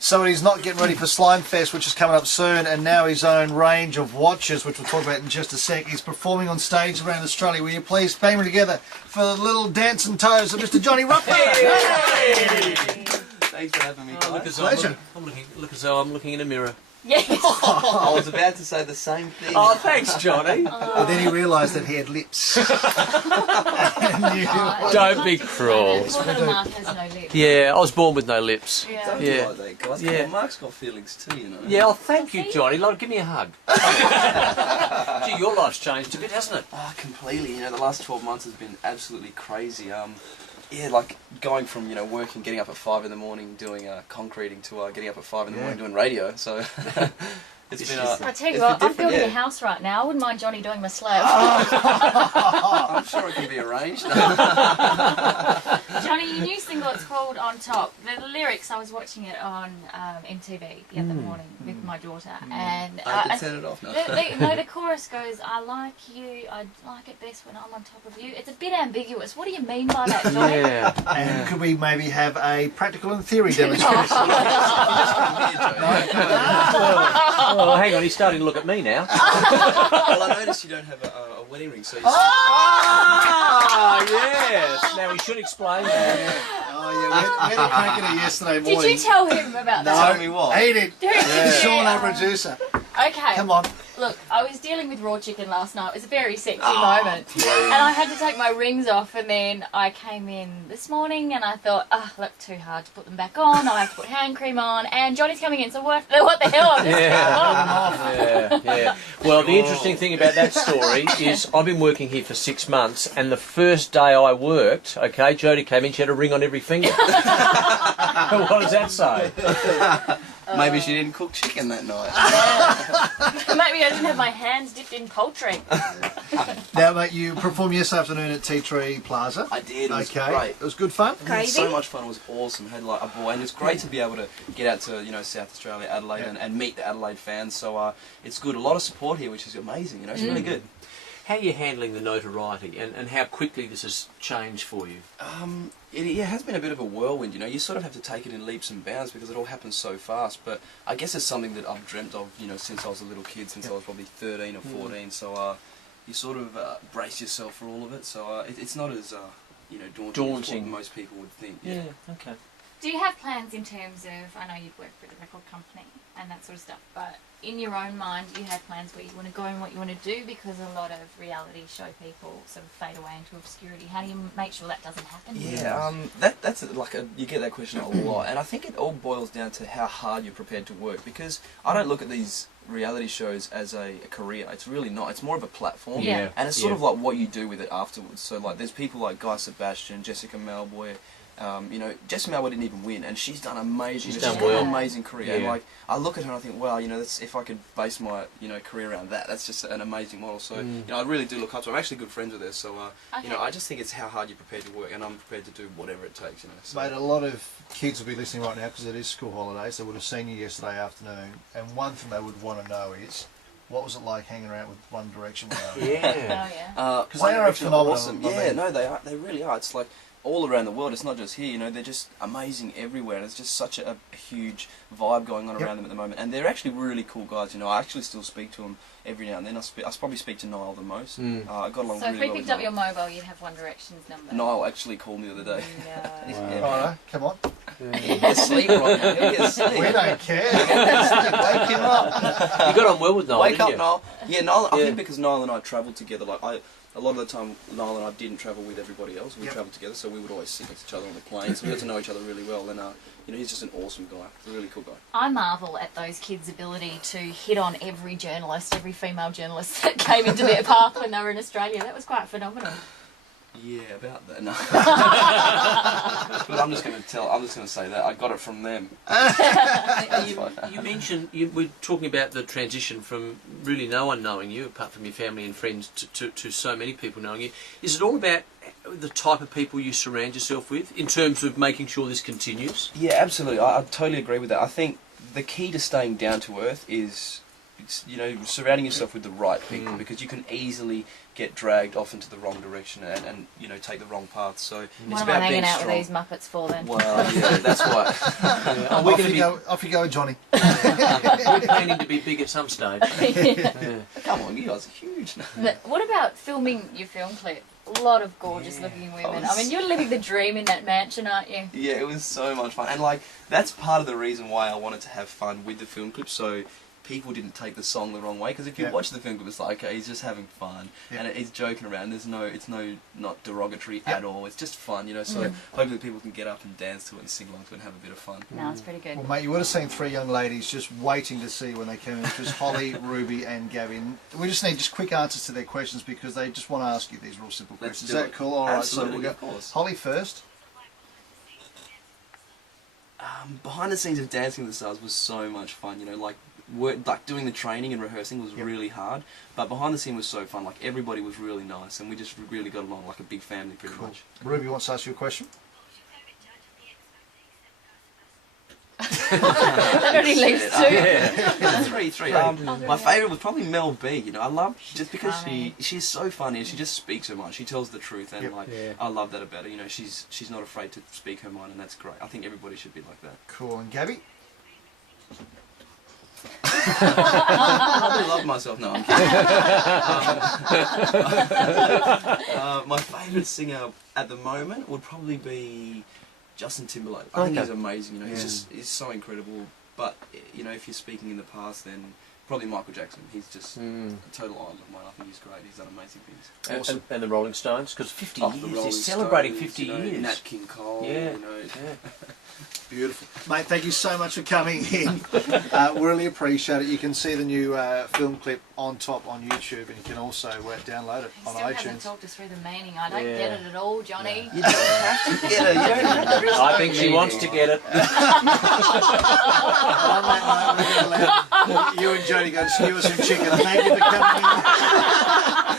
So he's not getting ready for Slime Fest, which is coming up soon, and now his own range of watches, which we'll talk about in just a sec. He's performing on stage around Australia. Will you please bang me together for the little dancing toes of Mr. Johnny Ruffo? Hey! Thanks for having me, guys. Look as though I'm looking in a mirror. Yeah. I was about to say the same thing. Oh, thanks, Johnny. But then he realised that he had lips. Don't be cruel. Poor little Mark has no lips. Yeah, I was born with no lips. Don't Yeah. be like that, guys. Yeah. Come on, Mark's got feelings too, you know. Yeah, oh, thank you, Johnny. Like, give me a hug. Gee, your life's changed a bit, hasn't it? Oh, completely. You know, the last 12 months has been absolutely crazy. Yeah, like going from, you know, working, getting up at 5 in the morning doing concreting to getting up at 5 in the morning doing radio. So it's been. I tell you what, I'm building a house right now. I wouldn't mind Johnny doing my slab. I'm sure it can be arranged. Johnny, your new single, it's called On Top. The lyrics, I was watching it on MTV the other morning with my daughter, and I can turn it off now. the chorus goes, "I like you, I like it best when I'm on top of you." It's a bit ambiguous. What do you mean by that, Johnny? Yeah. And could we maybe have a practical and theory demonstration? Oh, hang on, he's starting to look at me now. Well, I noticed you don't have a wedding ring, so you Ah, yes. Now we should explain that. Oh, yeah, we had a crack at it yesterday morning. Did you tell him about that? Tell me what? He did. Yeah. Sean, our producer. Okay. Come on. Look, I was dealing with raw chicken last night. It was a very sexy moment. And I had to take my rings off, and then I came in this morning and I thought, look, too hard to put them back on. I have to put hand cream on, and Johnny's coming in, so what the hell? Yeah. Well, the interesting thing about that story is I've been working here for 6 months, and the first day I worked, okay, Jodie came in, she had a ring on every finger. What does that say? Maybe she didn't cook chicken that night. Maybe I didn't have my hands dipped in poultry. Now, mate, you performed yesterday afternoon at Tea Tree Plaza. I did. It was Okay. great. It was good fun. We had so much fun. It was awesome. Had like a ball, and it's great to be able to get out to South Australia, Adelaide, and meet the Adelaide fans. So it's good. A lot of support here, which is amazing. It's really good. How are you handling the notoriety, and how quickly this has changed for you? It has been a bit of a whirlwind, you sort of have to take it in leaps and bounds because it all happens so fast, but I guess it's something that I've dreamt of, since I was a little kid, since I was probably 13 or 14, so you sort of brace yourself for all of it, so it's not as, daunting as what most people would think. Yeah, okay. Do you have plans in terms of, I know you've worked for the record company and that sort of stuff, but in your own mind, do you have plans where you want to go and what you want to do? Because a lot of reality show people sort of fade away into obscurity. How do you make sure that doesn't happen? Yeah, that's like you get that question a lot, and I think it all boils down to how hard you're prepared to work, because I don't look at these reality shows as a career. It's really not. It's more of a platform, and it's sort of like what you do with it afterwards. So like there's people like Guy Sebastian, Jessica Malboy. Jessica Malboy didn't even win, and she's done amazing. She's got an amazing career. And like I look at her and I think, wow, that's, if I could base my career around that, that's just an amazing model. So I really do look up to her. I'm actually good friends with her. So I just think it's how hard you're prepared to work, and I'm prepared to do whatever it takes. So. Mate, a lot of kids will be listening right now because it is school holidays. They would have seen you yesterday afternoon, and one thing they would want to know is, what was it like hanging around with One Direction? Yeah. Because they are a phenomenon. Awesome. Yeah, no, they are. They really are. It's like all around the world. It's not just here. They're just amazing everywhere, and it's just such a huge vibe going on around them at the moment. And they're actually really cool guys. I actually still speak to them every now and then. I probably speak to Niall the most. I got along really well. So if we picked up your mobile, you'd have One Direction's number. Niall actually called me the other day. No. Right, come on. He's asleep right now. He's asleep. We don't care. Wake him up. You got on well with Niall, Wake up, you? Niall. Yeah, Niall. I think because Niall and I travelled together. A lot of the time, Niall and I didn't travel with everybody else. We travelled together, so we would always sit next to each other on the plane. So we got to know each other really well. And he's just an awesome guy. He's a really cool guy. I marvel at those kids' ability to hit on every journalist, every female journalist that came into their path when they were in Australia. That was quite phenomenal. Yeah, about that. No. But I'm just going to say that I got it from them. You mentioned you were talking about the transition from really no one knowing you, apart from your family and friends, to so many people knowing you. Is it all about the type of people you surround yourself with in terms of making sure this continues? Yeah, absolutely. I totally agree with that. I think the key to staying down to earth is surrounding yourself with the right people, because you can easily get dragged off into the wrong direction and take the wrong path. So it's What am about I hanging being out strong. with these Muppets for then? Well, yeah, that's why. Off you go, Johnny. We're planning to be big at some stage. Come on, you guys are huge. But what about filming your film clip? A lot of gorgeous looking women. I mean, you're living the dream in that mansion, aren't you? Yeah, it was so much fun, and that's part of the reason why I wanted to have fun with the film clip, so people didn't take the song the wrong way. Because if you watch the film clip, it's like, okay, he's just having fun, and he's joking around. It's not derogatory at all. It's just fun, So hopefully people can get up and dance to it and sing along to it and have a bit of fun. No, it's pretty good. Well, mate, you would have seen three young ladies just waiting to see when they came in, which was Holly, Ruby, and Gabby. And we just need quick answers to their questions because they just want to ask you these real simple questions. Is that cool? All right, Absolutely, so we'll of go. course. Holly first. Behind the scenes of Dancing with the Stars was so much fun, doing the training and rehearsing was really hard, but behind the scene was so fun. Everybody was really nice, and we just really got along like a big family, pretty much. Ruby wants to ask you a question. That only leaves two. Three. My favourite was probably Mel B. I love just because funny. she's so funny and she just speaks her mind. She tells the truth, and I love that about her. She's not afraid to speak her mind, and that's great. I think everybody should be like that. Cool. And Gabby? I love myself. No, I'm kidding. My favourite singer at the moment would probably be Justin Timberlake. I think he's amazing. He's so incredible. But if you're speaking in the past, then probably Michael Jackson. He's just a total idol of mine. I think he's great. He's done amazing things. Awesome. And the Rolling Stones, because 50 the years. Rolling They're celebrating Stones, 50 years. Nat King Cole. Yeah. Beautiful. Mate, thank you so much for coming in. Really appreciate it. You can see the new film clip on top on YouTube, and you can also download it on Still hasn't iTunes. talked us through the meaning. I don't get it at all, Johnny. You don't have to get it. You don't have to. I think she wants to get it. You and Jodie go and stew us some chicken. Thank you for coming in.